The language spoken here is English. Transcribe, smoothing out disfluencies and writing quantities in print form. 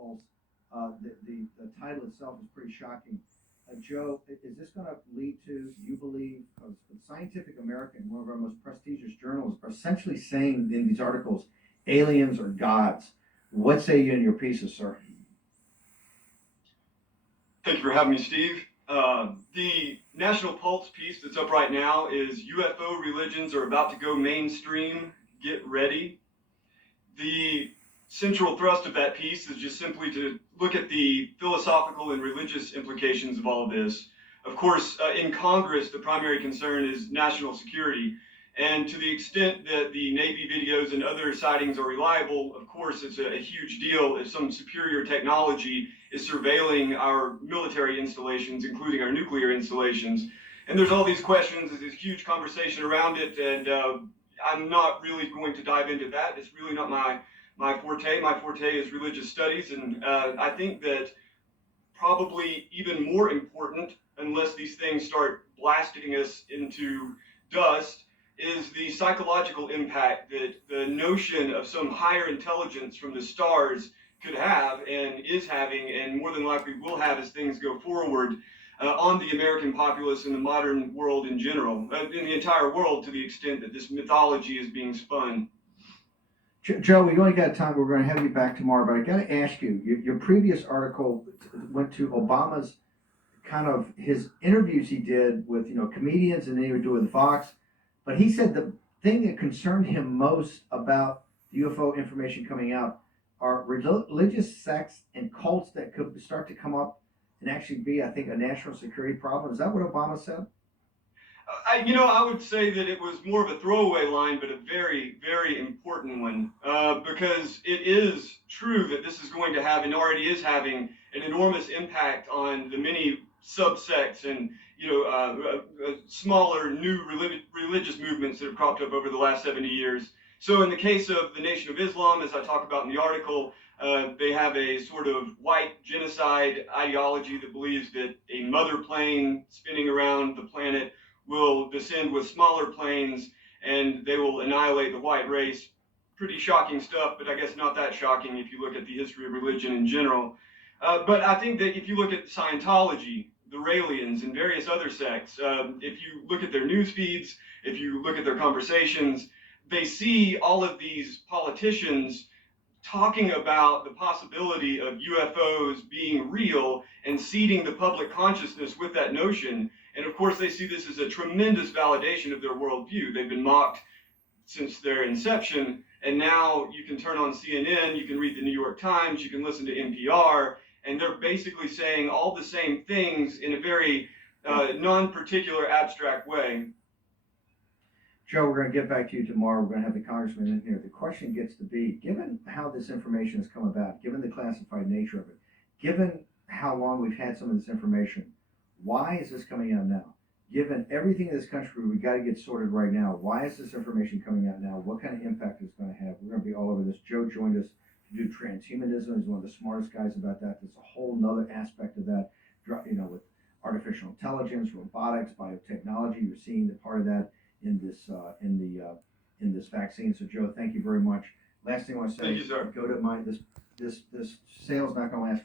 Pulse. The title itself is pretty shocking. Joe, is this going to lead to, you believe, because Scientific American, one of our most prestigious journals, are essentially saying in these articles, aliens are gods. What say you in your pieces, sir? Thank you for having me, Steve. The National Pulse piece that's up right now is UFO religions are about to go mainstream. Get ready. The central thrust of that piece is just simply to look at the philosophical and religious implications of all of this. Of course, in Congress, the primary concern is national security. And to the extent that the Navy videos and other sightings are reliable, of course, it's a huge deal if some superior technology is surveilling our military installations, including our nuclear installations. And there's all these questions, there's this huge conversation around it, and I'm not really going to dive into that. It's really not my forte. My forte is religious studies, and I think that probably even more important, unless these things start blasting us into dust, is the psychological impact that the notion of some higher intelligence from the stars could have and is having and more than likely will have as things go forward on the American populace and the modern world in general, in the entire world, to the extent that this mythology is being spun. Joe, we only got time. We're going to have you back tomorrow, but I got to ask you, your previous article went to Obama's kind of his interviews he did with comedians, and then he would do it with Fox. But he said the thing that concerned him most about the UFO information coming out are religious sects and cults that could start to come up and actually be, I think, a national security problem. Is that what Obama said? I would say that it was more of a throwaway line, but a very, very important one, because it is true that this is going to have and already is having an enormous impact on the many subsects and smaller new religious movements that have cropped up over the last 70 years. So in the case of the Nation of Islam, as I talk about in the article, they have a sort of white genocide ideology that believes that a mother plane spinning around the planet will descend with smaller planes and they will annihilate the white race. Pretty shocking stuff, but I guess not that shocking if you look at the history of religion in general. But I think that if you look at Scientology, the Raelians, and various other sects, if you look at their news feeds, if you look at their conversations, they see all of these politicians talking about the possibility of UFOs being real and seeding the public consciousness with that notion. And of course, they see this as a tremendous validation of their worldview. They've been mocked since their inception, and now you can turn on CNN, you can read the New York Times, you can listen to NPR, and they're basically saying all the same things in a very non-particular abstract way. Joe, we're going to get back to you tomorrow. We're going to have the congressman in here. The question gets to be, given how this information has come about, given the classified nature of it, given how long we've had some of this information, why is this coming out now? Given everything in this country, we got to get sorted right now. Why is this information coming out now? What kind of impact it's going to have? We're going to be all over this. Joe joined us to do transhumanism. He's one of the smartest guys about that. There's a whole nother aspect of that, with artificial intelligence, robotics, biotechnology. You're seeing the part of that in this vaccine. So Joe, thank you very much. Last thing I want to say, Thank you, sir. go to this sale's not going to last